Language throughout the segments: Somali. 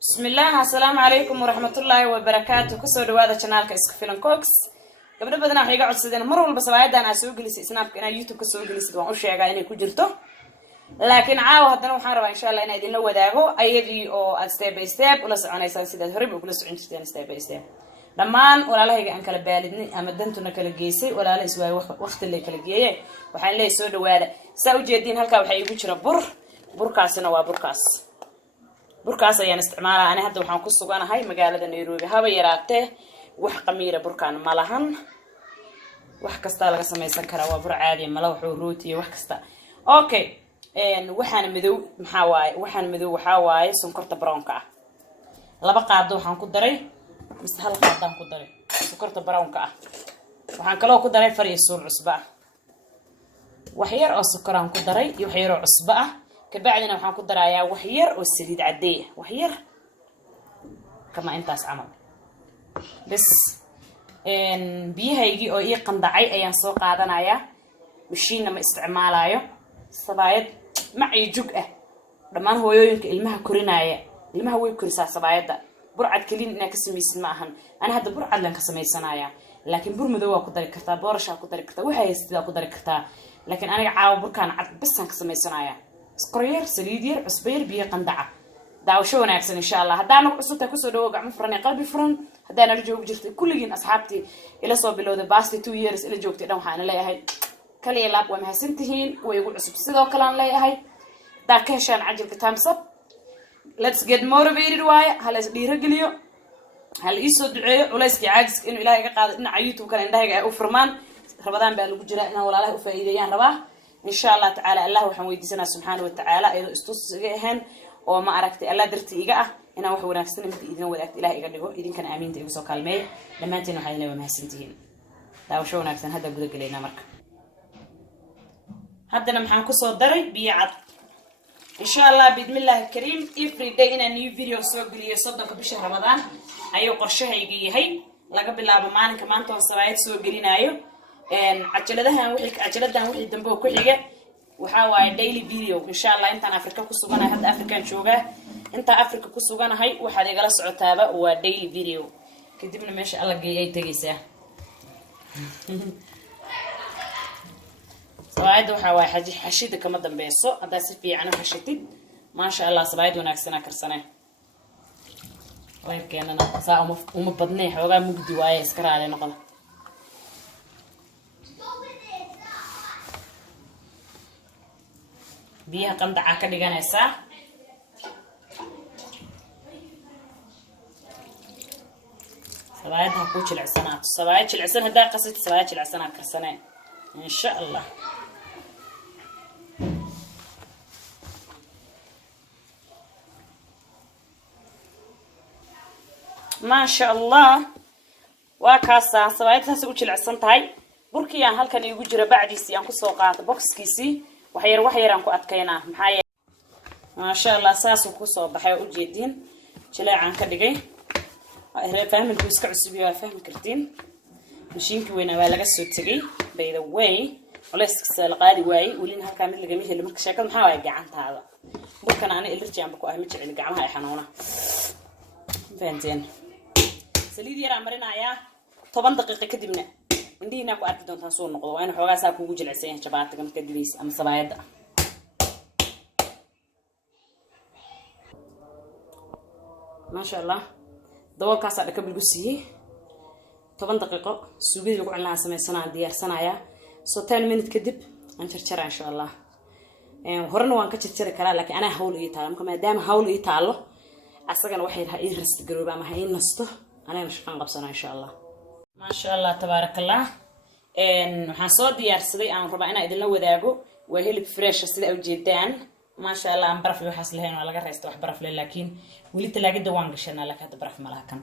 بسم الله السلام عليكم ورحمة الله وبركاته كسر هذا channel كإسكفيلن كوكس قبل بدنا حيجا عصدنا مرة والبصواعد أنا أسوق جلسي سناب أنا يوتيوب كسوق جلسي وأشي قاعدين كوجرته لكن عاو هذا محاربة إن شاء الله إن هذين لو وداعو أيدي أو step by step ولا سعنا يصير سيد هرب ولا سعين تستين step by step لما ولا له هيك أنك لبالدني أمدنتنا كالجيسي ولا له سوى وقت اللي كالجيه وحين ليه سود وهذا سو جدين هالك وحيجوا يشرب بركاسنا وبركاس بركاس ayaan isticmaalaa ana hadda waxaan ku suganahay magaalada Nairobi haba yaraatee wax qamiira burkaan ma lahan wax kasta laga sameeysan karaa waa bur caadi ma la wuxuu rooti wax kasta okay waxaan madow waxa waaye sonkorta brownka ah laba qaado waxaan ku daray mise hal qaadaan ku daray sonkorta brownka ah waxaan kaloo ku daray fariisuul cusba wax yar oo sonkoraan ku daray iyo wax yar oo cusba ah كبعدنا وحنا كدر يا وحير والسديد عادية وحير كما أنت عمل بس إن بيها يجي أو قندعي أيان سوق عادنا يا مشينا ما استعماله صبايد معي جوجة لما هو يمكن المها كورينايا المها هو يكورسا صبايد ده برعد كلين إنك سميس معهن أنا هذا برعد لأنك سميس صنايا لكن بور مذوق كدر كرتا بورشة كدر كرتا وهاي استلا كدر كرتا لكن أنا عاو بركان عد بس أنك سميس صنايا سكرير سليدير عصبير بيه قندعة داو شو ناكسن إن شاء الله هدانا قصتها كسر دوق عم فرني قلبي فرن هدانا الجوج جرت كل جين أصحابتي إلى صوب below the past 2 years إلى جوجتي لو حنا لا هاي كلي لاب وما سنتهين ويقول عصب سدا وكلام لا هاي دا كهشان عجل كتامسب let's get motivated وايا هلا ديرجليو هل يسود دعاء ولا يسكي عاجز إنه إلهي قاعد إن عيوت وكان عنده أوفرمان رمضان بقى جرائنا ولا له فائديان رباه إن شاء الله تعالى الله وحمد سنا سبحانه وتعالى إذا استوصيهن وما أركت الله درت إيجاه إنه وحنا نفسنا إذا ولقت إله إيجاه إذا كان آمين تيجي كلمة لما تنو حينا وما سنتين ده وشو نفسنا هذا جود قلنا مرك هذا أنا محن كسر دري بيعد إن شاء الله بإذن الله الكريم every day in a new video سوق لي صدق بشهر رمضان أيو قرشها يجي هاي لقب الله بمان كمان توصلت سوق لينا أيو عجلدها وحي دنبو كحيجة وحاول daily video إن شاء الله أنت أفريقيا كسوقنا هاد أفريقيا نشوفه أنت أفريقيا كسوقنا هاي وحد يجلس عتابة و daily video كدبنا ما شاء الله جاي تجيسه صبايد وحاول حشيد كم دم بيسو هذا سفي عنه حشيد ما شاء الله صبايد وناكسنا كرسنا ويمكن أنا ساعة ومبضني حوجا مجدي واي سكر على نقطة بيها قندعة كديجان هسا سبايد هكوش العسنات سبايد العسن هدا قصة سبايد العسنات كرسنين إن شاء الله ما شاء الله وكاسة سبايد هسوش العسن تاي بركيان هل كان يوجر بعد يسيان كسوقات بوكس كيسي وحير أنكو أتكينا محايا ما شاء الله ساسو كوسو بحي وجيدين جلاي عن كدغاي فاهم الكوسك عصبي فاهم كرتين مشينك وين waa laga soo tagay by the way walaas la qaadi waay waliin halka mid laga mihel marka sheekad maxaa way gacantaada burkan aan ilirti aan ku ahay ma jecel gacmaha ay xanuuna faanteen saliid yar amarinaya 10 daqiiqo kadibna indhiina ku arki doontaan soo noqdo waa in xoogaa saa kugu jilicsan yahay jabaatiga marka dilis ama sabaayada ما شاء الله دول كاسة ركب الجسيه 10 دقيقة سوبي اللي قلنا سمي سنة ديار سنة يا سوتين منت كدب أنشرشر إن شاء الله وهرنا وان كتشر كلا لكن أنا هول يتعلم كما دام هول يتعلم أصلاً واحد هاي رست جروبا ما هاي نصته أنا مش فان قبصنا إن شاء الله ما شاء الله تبارك الله إن حصاد ديار سدي أنا ربعنا إذا لو ذاقو وهي فريش سدي أو جدًا ما شاء الله أنا برف يحصل هنا ولا جرست واحد برف لكن وليت تلاقي دوان قشنا لك هذا برف ملاكن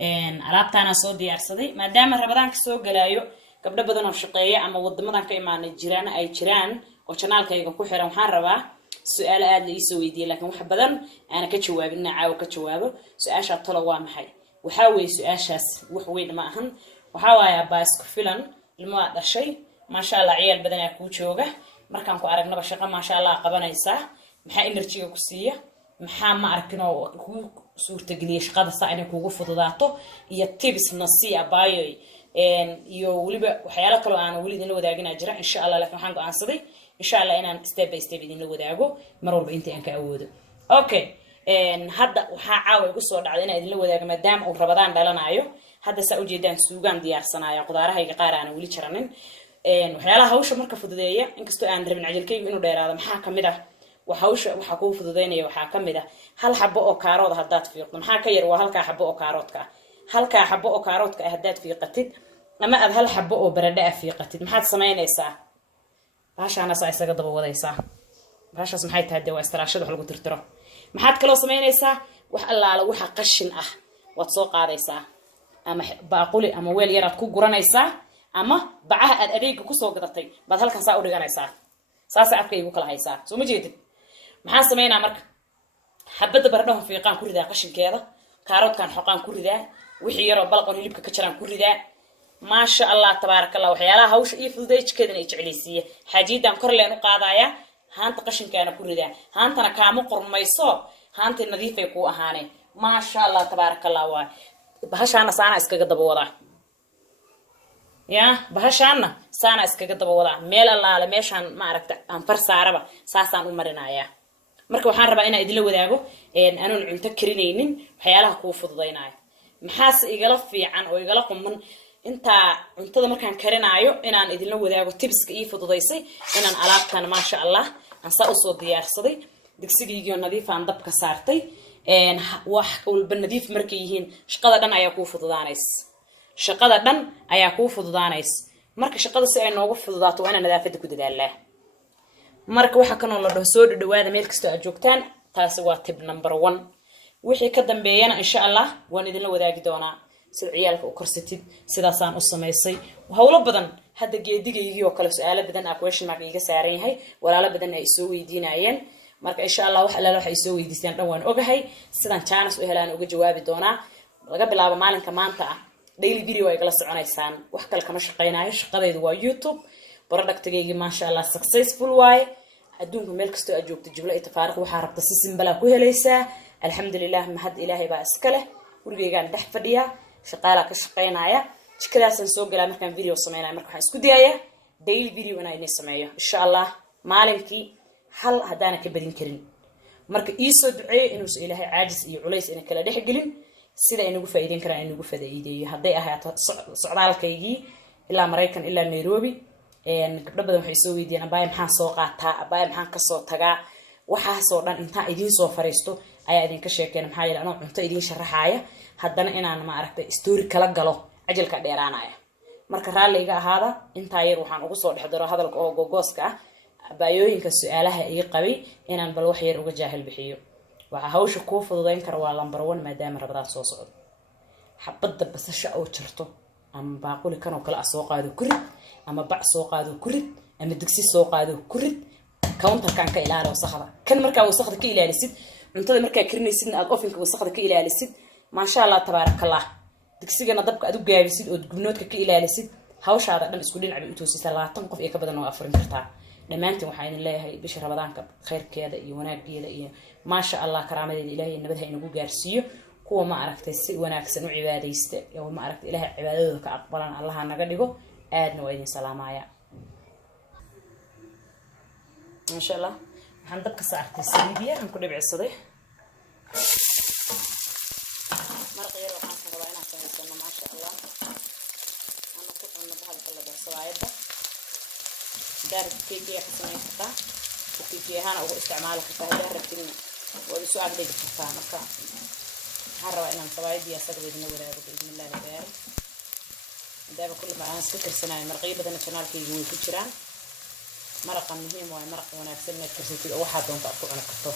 إن عرفت أنا صودي أرصدي ما دام رمضان كسوق جلايو قبل بدنا شقية أما وضد مدن كيمان الجيران أي جيران وشنال كيجو كحرة محربة سؤال أدل يسوي دي لكن واحد بدن أنا كتشواب إن عاو كتشوابه سؤال شاط طلوا محي وحاول سؤال شاس وحويد معهن وحاول يا باس كفلن المواد الشيء ما شاء الله عيال بدنا يكوتشوجه مركان كو aragna shaqo ma sha Allah qabanaysa maxaa energy ku siiya maxaa ma arkino suurta geliya shaqada saa inay kugu fududaato iyo tips nasi abayo iyo waliba waxyaalo kale oo aan wali idin la wadaagina jira insha Allah laakiin waxaan go'aansaday insha Allah inaan step by step idin la wadaago mar walba inta aan ka awoodo okay hadda waxa caawa igu soo dhacday inaan idin la wadaago maadaama uu Ramadaan dhalanayo hadda saa u jeedaan suugaan diyaarsanayo qudaarahayga qaar aan wali jaranin waxyaalaha hawsha marka fududeeya inkastoo aan rabin cajalkaygu inuu dheeraado maxaa kamid ah waxa ku fududeynaya waxa kamid ah hal xabo oo kaarood hadaad fiiqdo maxaa ka yar waa halka xabo oo kaaroodka halka xabo oo kaaroodka hadaad fiiqatid ama aad hal xabo oo baradho ah fiiqatid maxaad sameynaysaa baashana saa isaga daba wadaysaa baashaas maxay tahay waa istiraashada wax lagu tirtiro maxaad kala sameynaysaa wax allaala waxa qashin ah waad soo qaadaysaa ama baaquli ama weel yar aad ku guranaysaa ama bacaha aad adeega ku soo gadatay baad halkan saa u dhiganaysaa saas afka igu kala haysaa soo ma jeedid maxaan sameynaa marka xabada baradho fiiqaan ku ridaa qashinkeeda kaaroodkan xoqaan ku ridaa wixii yar oo balqon hilibka ka jiraan ku ridaa ma sha Allah tabarakallah waxyaalaha hawsha iyo fududeeykeedana ay jeclaysiiye xaajiidan kor leen u qaadaya haanta qashinkaana ku ridaa haantana kaama qormayso haanta nadiif ay ku ahaanay ma sha Allah tabarakallah waa bahashana saana iskaga daba wadaa ya bahashana saana iskaga daba wadaa meel allaale meeshan ma aragta aan far saaraba saasaan u marinayaa marka waxaan rabaa inaan idin la wadaago aanan cunto karinaynin waxyaalaha ku fududeynaayo maxaas igala fiican oo igala quman inta cuntada markaan karinaayo inaan idin la wadaago tipska iyo fududeysay inaan alaabtan ma sha Allah aan saa u soo diyaarsaday digsigayga nadiif aan dabka saartay wax walba nadiif markay yihiin shaqada dhan ayaa ku fududaanays marka shaqada si ay noogu fududaato waa inaan nadaafada ku dadaalaa marka waxa kanoo la dhaho soo dhawaada meel kasta aad joogtaan taasi waa tip number 1 wixii ka dambeeyana insha Allah waan idin la wadaagi doonaa sida ciyaalka u korsatid sidaasaan u sameysay hawlo badan hadda geedigaygi oo kala su'aalo badan question mark iga saaran yahay walaalo badan ay soo weydiinayeen marka insha Allah wax alla waxay soo weydiistaan dhan waan ogahay sidaan chance u helaan uga jawaabi doonaa laga bilaabo maalinka maanta ah daily video ay kala soconaysaan wax kale kama shaqeynayo shaqadaydu waa YouTube productgaygi ma sha Allah successful way adduunka meel kasto aad joogto jiblo ay tafaariq waxa rabta si simple ku helaysaa alxamdulillah mahad ilaahay baa iska leh gurigaygaan dhex fadhiya shaqaala ka shaqeynaya jikadaasan soo galaa markaan video sameeynaa marka waxaan isku diyaaya daily video inaan idin sameeyo insha Allah maalinkii hal hadaan ka badin karin marka ii soo duceeyo inuu ilaahay caajis iyo culays in kala dhex gelin sida ay nagu faa'iideen karaan inagu faa'iideeyo haday ahaato socdaalkaygii ilaa Mareykan ilaa Nairobi gabdho badan waxay soo weydiiyeen abaay maxaan soo qaataa abaay maxaan ka soo tagaa waxa soo dhan inta idin soo fariisto ayaa idin ka sheekeen maxaa yeelay anoo cunto idin sharaxaaya haddana inaan ma aragtay story kala galo ajalka dheeraanaya marka raaliga ahaada inta yar waxaan ugu soo dhexdaro hadalka oo gogooska ah abaayooyinka su'aalaha ay qabay inaan bal wax yar uga jaahil bixiyo waxa hawsha ku fududeyn kara waa number 1 maadaama Ramadaan soo socdo xabada basasha oo jirto ama baaquli kan oo kala soo qaado kurid ama bac soo qaado kurid ama digsi soo qaado kurid counter kan ka ilaaliyo wasakhda kan marka wasakhda ka ilaalisid cuntada marka karinaysid aad ofinka wasakhda ka ilaalisid ma sha Allah tabarakallah digsigana dabka aad u gaabisid oo gubnoodka ka ilaalisid hawshaada dhan isku dhinac bay u toosisay 20 qof ee ka badan oo afurin kartaa dhamaantiin waxaan idin leeyahay bisha Ramadaanka khayrkeeda iyo wanaageeda iyo ma sha Allah karaamadeeda Ilaahay nabad ha inagu gaarsiiyo kuwa ma aragtay si wanaagsan u cibaadeysta oo ma aragtay Ilaahay cibaadadooda ka aqbalan Allah naga dhigo aadna waa idin salaamaya insha Allah waxaan dabka saartay saliidiya aan ku dhibcisaday maraq yar waxaan ka rabaa inaan sameeyo ma sha Allah ana ku cunno bahalka la dhaxsaayada دارك كيكي حسنين كتا وكيكي هانا ugu isticmaal kartaa haddii rabtin wada soo agdhigi kartaa marka waxaan rabaa inaan sabaayadii asagdeedna wadaago bismillaah baari daaba kullu ma aan iska karsanayo maraqyo badan channelkayga way ku jiraan maraqa muhiim waa maraq wanaagsan inaad karsatid oo waxa doonto aad ku cuni karto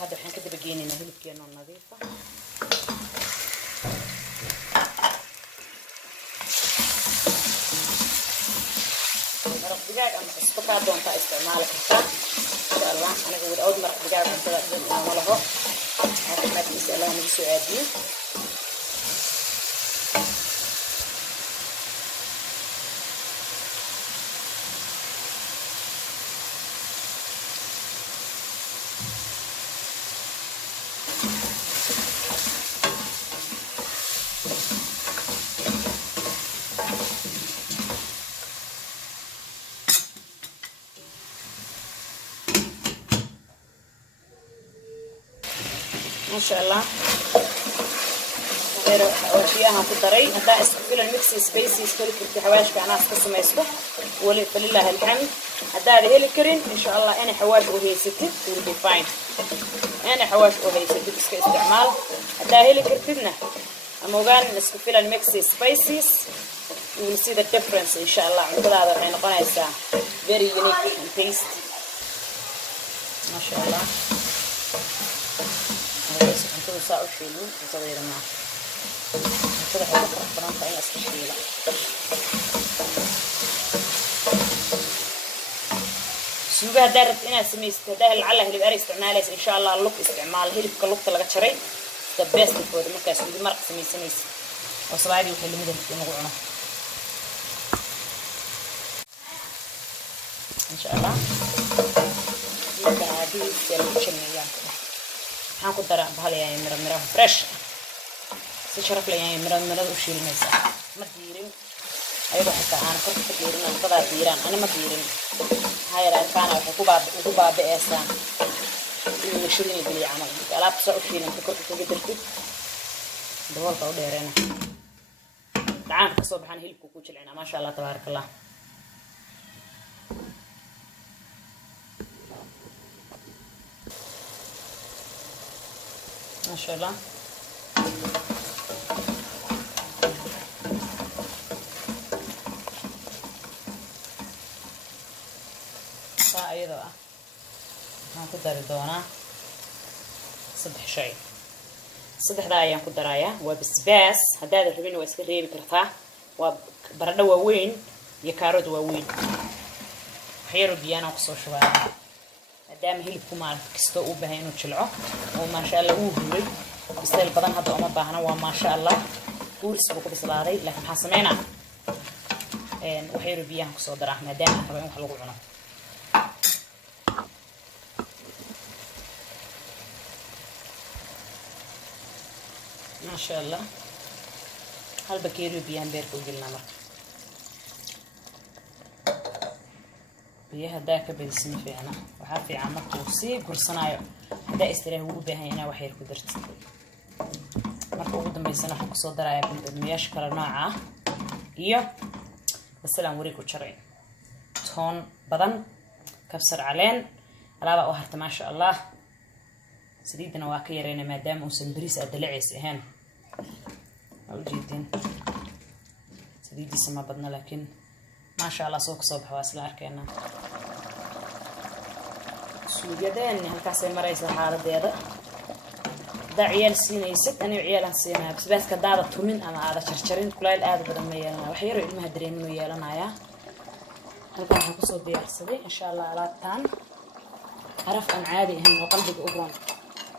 هذا الحين كده بجيني نهيب كينو نظيفة مرق دجاج أنا استقعد دون تا استعمال كتير إن شاء الله أنا جود أود مرق دجاج من كذا ما له عشان تسألها من سؤالي ما شاء الله. غير وشياها كدري هدا اسكفيل الميكس سبيسيز كل كرت حواش كأنا اسكسم يسكو ولله الحمد. هدا هذه الكرين إن شاء الله أنا حواش وهي ستة will be fine. أنا حواش وهي ستة بس كاستعمال. هدا هذه الكرتنا أموغان اسكفيل الميكس سبيسيز you will see the difference إن شاء الله. عند هذا الحين قناة very unique and taste. ما شاء الله. بس انتو ساعة وشيلين وصغيرة معه كده حلو فرحبنا فإن أسكشيلة سوقها دارت إنا سميست هذا العلا اللي بقى استعماليس إن شاء الله اللوك استعمال هي اللي بكاللوك تلقى شري تبست الفود مركز سوقي مرق سميس وصباعي وحلو مدن في نغوعنا إن شاء الله ممكن هذه سيالة شمية waxaan ku daraa bahal yahay miro fresh si sharaf leh yahay miro u shiilmaysa ma diirin ayadoo xitaa aan ka diirin aan qadaa diiran ana ma diirin hayra kana waxa ku baabeeysan in shiilin gali amal alaab soo u shiilin ku dirtid dabalka u dheereena dacaan ka soo baxan hilibku ku jilcina ma sha Allah tabarakallah ما شاء الله. أيضا هنقدر دونا صدح شيء صدح ذا نقدر رايا وبسباس هذا الربين واسكريبي كرتا وبرد ووين يكارد ووين خير بيانا وقصو شوية دام هيلبكم مع كستو وبهينو تشلعو وما شاء الله وهوي بستيل بدن هذا أما باهنا وما شاء الله كورس بكو بسلادي لكن حاسمينا وحيرو بيان كسو دراحنا دام ربين وحلقو عنا ما شاء الله هل بكيرو بيان بيركو قلنا مرك بيها داك بالسن فينا وحافي عمك وسي قرصنايو هدا استريه وبهينا وحير كدرت marka ugu dambeysana waxaan kusoo darayaa bindamiyaasha kala nooca ah iyo basalan wareeg ku jaray toon badan kabsar caleen alaaba oo harta ma sha Allah saliidna waa ka yareena maadaama uu sanbariis adalacis ahaan oo jeedin saliidisa ma badna laakiin ما شاء الله سوق صبح واسل أركينا سويدين هالكاسة مريسة حالة ديدا دا عيال سينا يسد أنا وعيالها سينا بس كدابة تومين أما هذا شرشرين كلها الآد بدل ما يالنا وحيروا علمها درين منو يالنا يا هالكان حكوصو بيحصدي إن شاء الله على التان عرف أن عادي هن وقلبك أغرون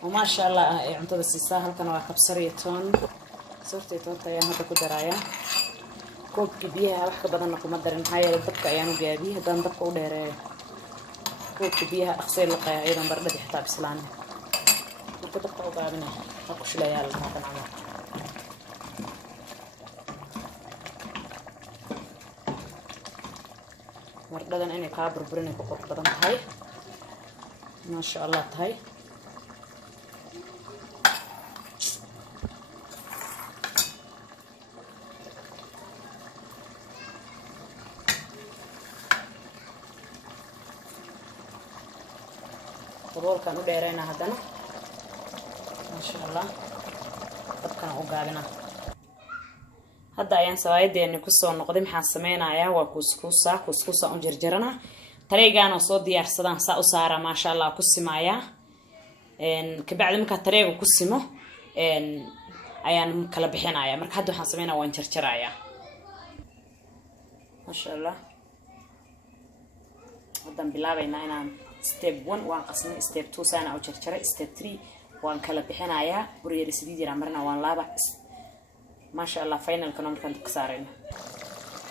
وما شاء الله عنطو السيسا هالكان واقب سريتون صورتي تون تيان هذا كدرايا كوب كبيها وحكة بدنا كمدرن هاي الدبكة يعني جابيه دان دبكة وديره كوب كبيها أغسل لقيا أيضا برد يحتاج سلام مركب دبكة وقابنا أقش ليال هذا العمل مردان إني كابر برني كوب بدن هاي ما شاء الله هاي طبولكان u dheerayna hadana ma sha Allah dadkana u gaabina hadda ayaan sawaayadeenni ku soo noqday maxaan sameeynayaa waa kuskusa u jarjarana tareegaan oo soo diyaarsadaan saa u saara ma sha Allah ku simaaya ka bacdi marka tareego ku simo ayaan kala bixinayaa marka hadda waxaan sameeynaa waan jarjarayaa ma sha Allah hadan bilaabayna inaan step 1 waan qasnay step 2 sana u jarjaray step 3 وان كلا بحنايا برير سديد عمرنا وان لابع ما شاء الله فاينل كنا مركان تكسارين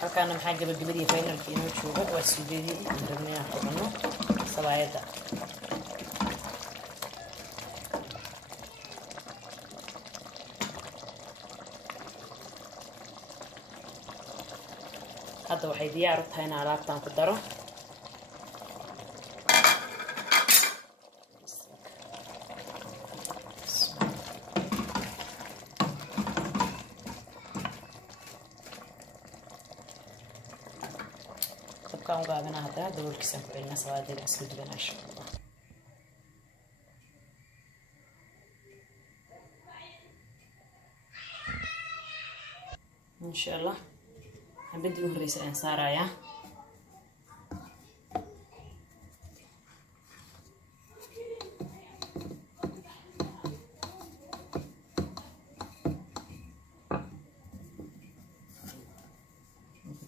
halkaana maxaa gabagabadii finalkii inoo joogo waa suugeedii aan rabnay inaan qabano sabaayada hadda waxay diyaar u tahay in alaabtaan ku daro كان قابنا هذا دور كسم بعنا سواد الأسود بنا إن شاء الله إن شاء الله بدي أهرس الأنصار يا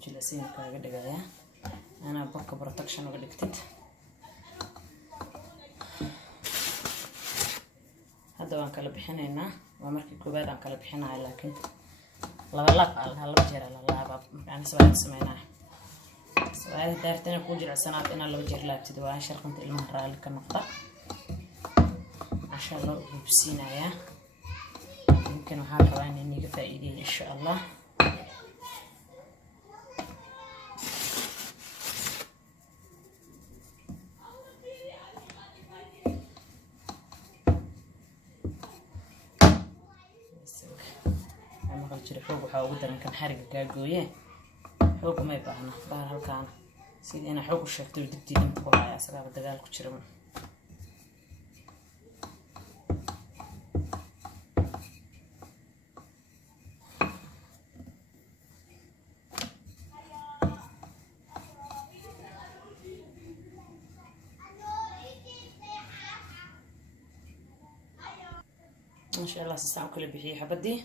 جلسين كذا دقيقة أنا بوك بروتكشن وقلقتت هذا وان كلا بحنينا ومركي كوباد وان كلا بحنا لكن لغلق على هالبجر على اللعبة يعني سواد سميناه سواد دارتنا كوجر سنوات أنا البجر لا تدوا شرقنت المهرة لك النقطة عشان لو بسينا يا يمكن وحال رواني إني فائدين إن شاء الله حوق وحاول قدر كان حرق كاجويه حوق ما يبغانا بار هالكان سيدي أنا حوق الشفت ودبتي دم تقوى يا سلام الدجال كشرم إن شاء الله سسام كل بحي حبدي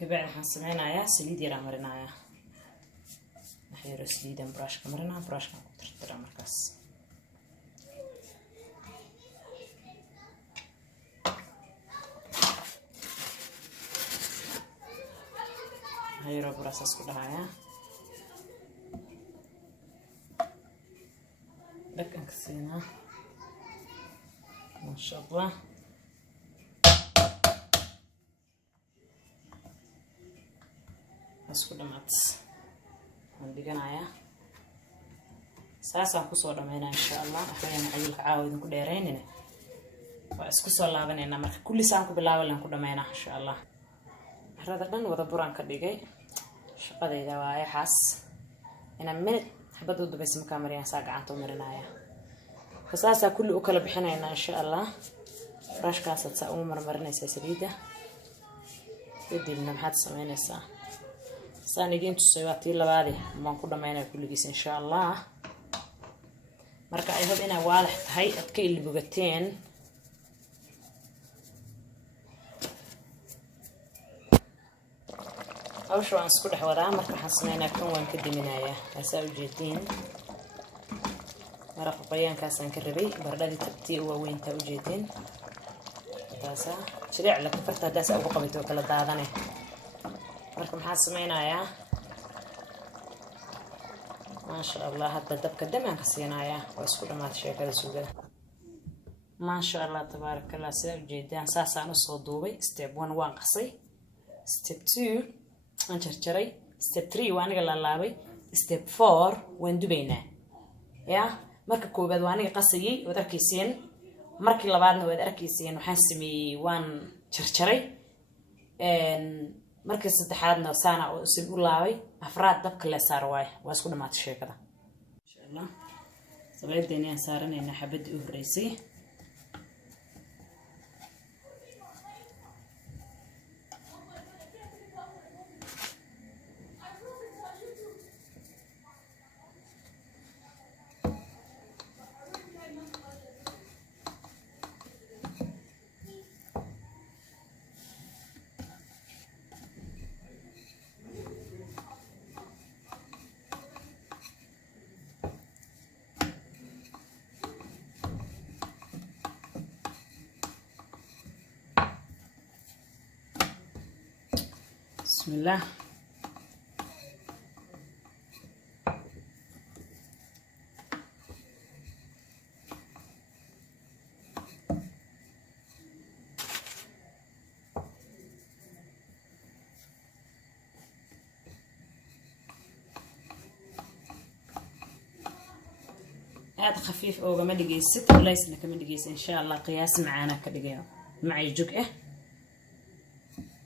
كبعد حنسمعنا يا سليد يرا مرنا يا نحير سليد براش كمرنا براش كمتر مركز هيرا براسس كلها يا لك انكسينا ما شاء الله اسكو دمات عندنا ساسا كسو دمينا ان شاء الله احيانا عيلك عاود ku dheereynina waa isku soo laabanayna marka kulli saan ku bilaawalan ku dhameeyna in sha Allah arada dhan wada buraan ka dhigay shaqadayda waa xaas ina minute habadu dabays ma kaamariyan saa gacanta u marinaya fasaasa kulli u kala bixinayna in sha Allah rashkaas saa u marmarinaysa saliida idilna maxaad sameynaysaa سانيجين تسوياتي لبادي ما نكون دمينا كل جيس إن شاء الله مركا أيهب أنا واضح هاي أتكي اللي بقتين أو شو عن سكول حوارا مركا حسنينا كون كدي منايا أساوي جيتين مرقا قيان كاسان كربي بردادي تبتي وين تاو جيتين داسا شريع لك فرتا داسا أبو قبيتو كلا داداني marka maxaa sameeynaya ما شاء الله هذا دبك دمان كسينايا واسكو دمات sheekada suugada ما شاء الله تبارك الله سير جيدان ساسان soo duubay step 1 waan qasay step 2 aan jarjaray step 3 waan aniga laalaabay step 4 waan dubaynaa ya marka koobaad waan aniga qasayay wad arkayseen markii labaadna wad arkayseen waxaan sameeyay waan jarjaray markii saddexaadna saana oo si u laabay afraad dabka la saar waay waa isku dhamaatay sheekada insha Allah sabaayadeen aan saaranayna xabadii u horeysay بسم الله. هذا خفيف أو ما دقيس ست ولا يسنا كم دقيس إن شاء الله قياس معانا كدقيقة معي جوك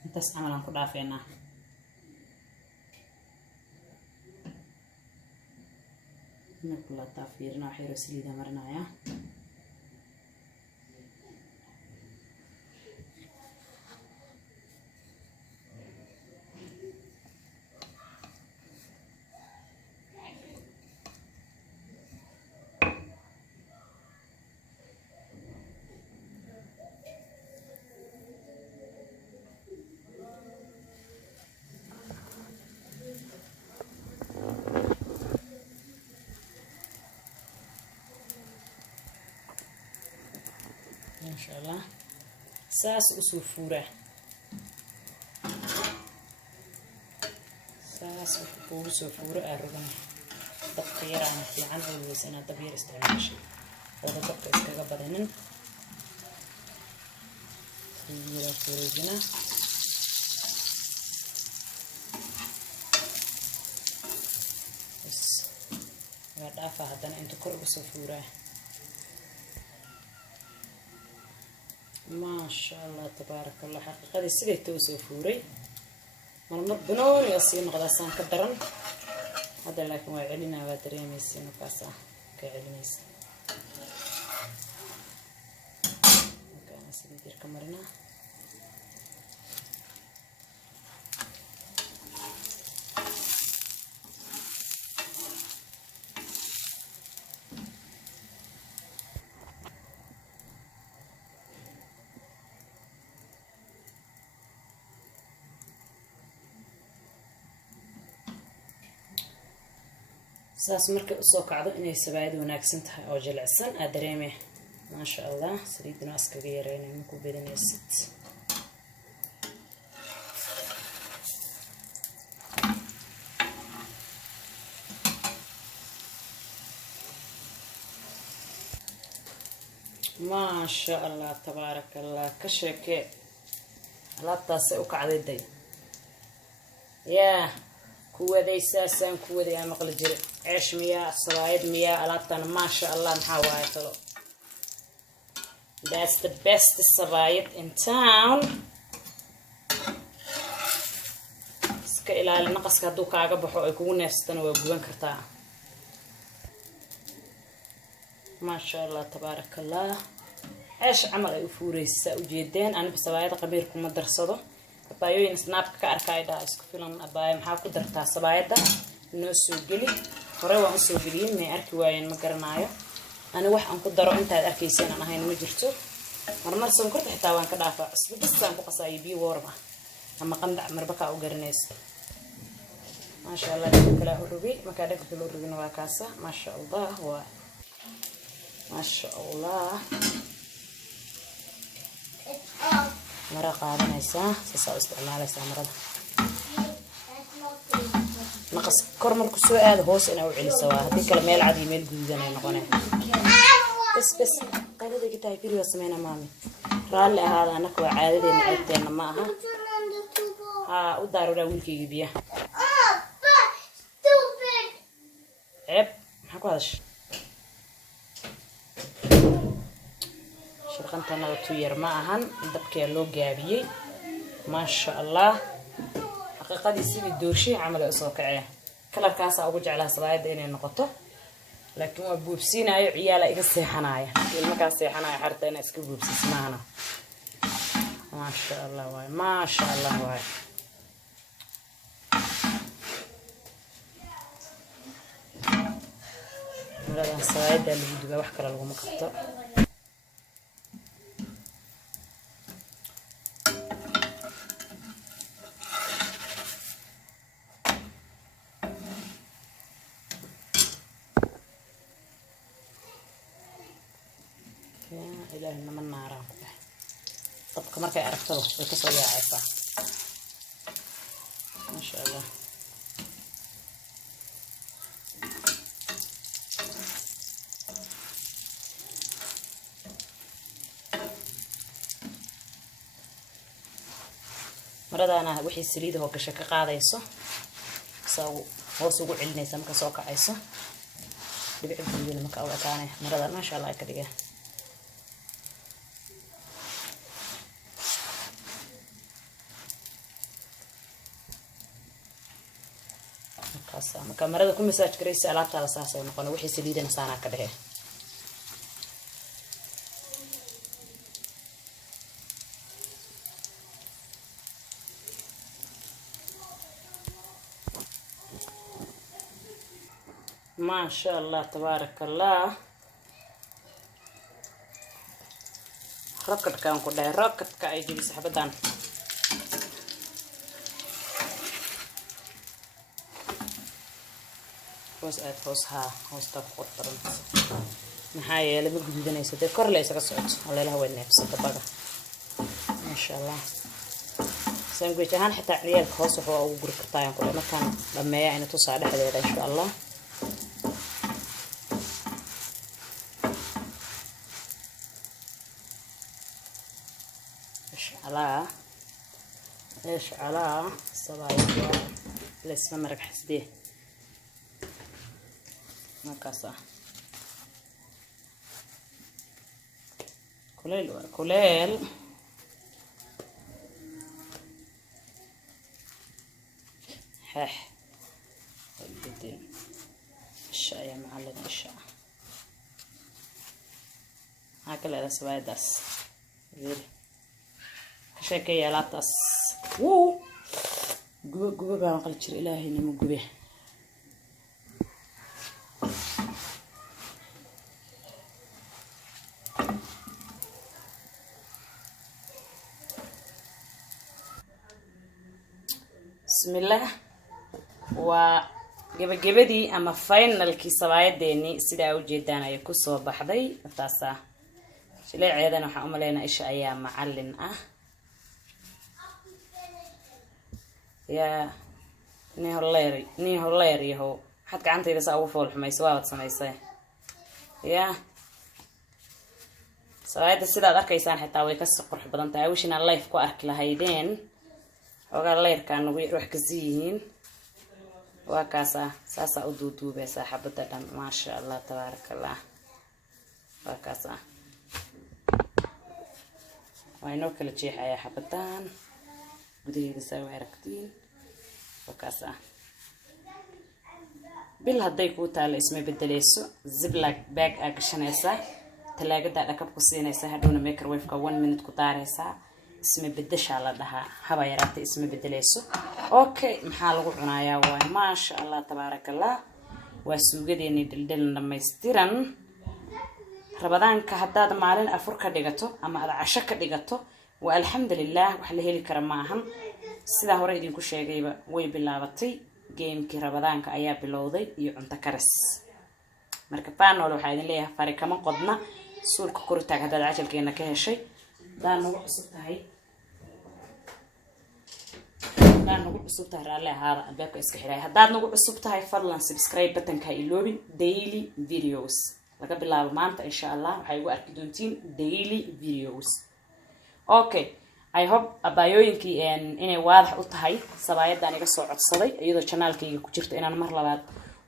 انت عملا كلها فينا نقول طافيرنا وحيرو سليدة مرنايا ما شاء الله. ساس وسفورة ساس وسفورة أربعة دقيقة عن فلان أول وسنة دبير استعمال شيء هذا دقيقة إسكاجا بدنن تغيير فريجنا بس بعد أفا هذا أنت قرب سفورة ما شاء الله تبارك الله. حقيقة سيدي توسو فوري مرمر بنون يصير نغلاسان كدرن هذا لكن وعلينا بادريم يسين وكاسا كعلينيس كان سيدي دير كمرنا saas markay u soo kacdo inay sabaayad wanaagsan tahay oo jilicsan aad dareemay ma sha Allah. saliidna askaga yareynay ku bedanaysid ma sha Allah tabarakallah. ka sheekay alaabtaas u kacday yaa kuwaday saasan kuwaday ama qal jir عيش مياه صلايد مياه ألابتنا ما شاء الله محاوية تلو. That's the best صلايد in town. سك إلى النقص كدو كعجب بحو يكون نفسنا ويجوان كرتا ما شاء الله تبارك الله. عيش عمل يفوريس وجدين أنا بصلايد قبيركم مدرسة أبايو سناب كأركايدا إسكفيلم أباي محاكو درتا صلايد نوسو جلي hore waan soo geliyay ma arki waayeen ma garanayo ana wax aan ku daro inta aad arkayseen aan ahayn ma jirto marmar sonkorta xitaa waan ka dhaafaa cusbo bistaan ku qasay biyo warma ama qandac marbaka u garanayso ma sha Allah kala hurubi marka dhaqo kala hurubina waa kaasa ma sha Allah waa ma sha Allah mara qaadanaysa soo isticmaalaysa marada نقص كرمل كسوء هذا هوس أنا وعلي سوا هذيك الميل عادي ميل جودنا نقونه بس قاعدة ذيك تاي فيديو سمينا مامي رال هذا أنا كوا عادي نعدنا معها ها ودارو راويل كي يبيه عيب حكوا هذا شرقنتنا وتوير معهن دبكي لو جابيه ما شاء الله حقيقة سيدي الدورشي عمل سوكعيه كلا كاسة أوجع على صلايد إني نقطة لكن بوبسينا عيالة إكسي حنايا المكان سي حنايا حتى أنا إسكي بوبسي اسمعنا ما شاء الله واي ما شاء الله واي هذا الصلايد اللي بدو بحكر لهم مقطع إلهي إنما النار طب كمركي عرفته بكسو يا عيسى شاء الله. مرادنا وحي السليد هو كشك قاضيسو سو هو سوق علنيسا marka soo kacayso dhibicdeedina marka oo taanay marada ma sha Allah ay ka dhigay marka marada ku message gareysay alaabta la saasay noqon wixii saliidana saana ka dhigay ما شاء الله تبارك الله. ركض كان كله ركض كأيدي سحبتان هوس هوسها هوس تقطر نهاية اللي بيجي دنا يصير كور ليس كسرت ولا له هو النفس تبغى ما شاء الله سنقول جهان حتى عيال خاص هو وجرك طايم كله مكان لما يعني تصعد حدا إن شاء الله. إيش على صبايا لسه مرق حسبيه ما كاسة كليل هح الدين الشاي يا معلم الشاي هاكل هذا سواء داس شكي يا لاتس وو جوبه بقى قلت شر إلهي نمو جوبه بسم الله وجبدي أما فاينل كي سبايد ديني سيدا وجدنا يكسو بحدي تاسا شلي عيدنا حأملينا إيش أيام معلن يا نيهوليري هو حتى عنتي بس أول فول حماي سواد سمايسه يا سواء السيدة ذاك يسان حتى ويكسر قرح بدن تعويش إن الله يفكو أكل هيدين وقال الله كانوا بيروح كزيين وكاسا ساسا أدودو بس حبتها ما شاء الله تبارك الله وكاسا وينو كل شيء حياة حبتان بدي يسوي عرقتين وكاسا بالهدي كوتا اسمه بدليسو زبلك باك أكشنيسا تلاقي ده ركب كوسينيسا هدونا ميكروويف كون من كوتاريسا اسمه بدش على دها هبا يراتي اسمه بدليسو اوكي محل عنايا واي ما شاء الله تبارك الله وسوقديني دلدل لما يستيرن رمضان كهداد مالين أفر كديجتو أما هذا عشاء كديجتو والحمد لله وحله لي كرماهم سيدا هوريدين كل شيء جيبه ويبلغتي جيم كي رمضان كأيا بلوضي يعنت كرس مركبان ولو حايدين ليه فريق كمان قدنا سور كورتاك هذا العجل كينا كهشي ده نوع صوتها ده نوع صوتها رالله هذا بيبقى إسكحيراي هذا نوع صوتها فضلا سبسكرايب بتن كايلوبين ديلي فيديوز لقى بالله مانتا إن شاء الله وحيقوا أركدونتين ديلي فيديوز أوكي I hope أبايوينكي إني واضح أطهي سبايد داني قصو عدصدي أيضا channelكي كجرت إنا نمر لباد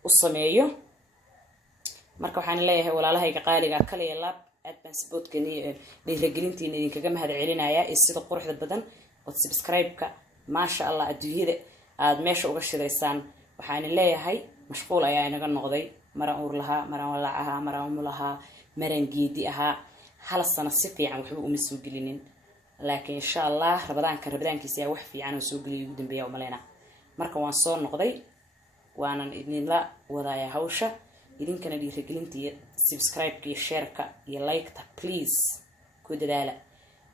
أصميو marka waxaan leeyahay walaalahayga qaaliga kale ee lab advance botkani dhiirigelintiin idinkaga mahad celinaya sida quruxda badan oo subscribe-ka ma sha Allah adduunyada aad meesha uga shidaysaan waxaan leeyahay mashquul ayaa inaga noqday maran uur laha maran walaacaha maran umulaha maran geedi aha hal sano si fiican waxba uma soo gelinin laakiin insha Allah rabadaankiisa wax fiican oo soo geliyo ugu dambeeya u maleena marka waan soo noqday waanan idinla wadaaya hawsha إذن كان لي رجلنتي سبسكرايب كي شيركا يلايك تا بليز كود دالا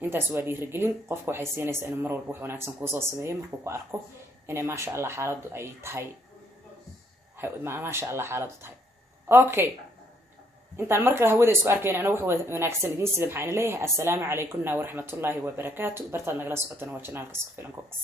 أنت سوى لي رجلين قفكوا حيسين يس أنا مرة البوح وناكسن كوزا سبعين مركوا أركو أنا ما شاء الله حالته أي تاي ما شاء الله حالته تاي أوكي أنت المركز هو ده سؤال كأن أنا وح وناكسن إذن سيد محين ليه السلام عليكم ورحمة الله وبركاته برتنا جلس عطنا وجهنا كسر في الكوكس